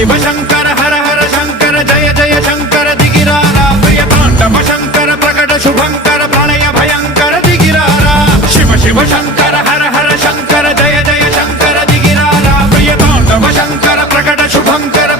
शिव शंकर हर हर शंकर जय जय शंकर दिगिरारा प्रिय तांडव शंकर प्रकट शुभंकर प्रलय भयंकर दिगिरारा शिव शिव शंकर हर हर शंकर जय जय शंकर दिगिरारा प्रिय तांडव शंकर प्रकट शुभंकर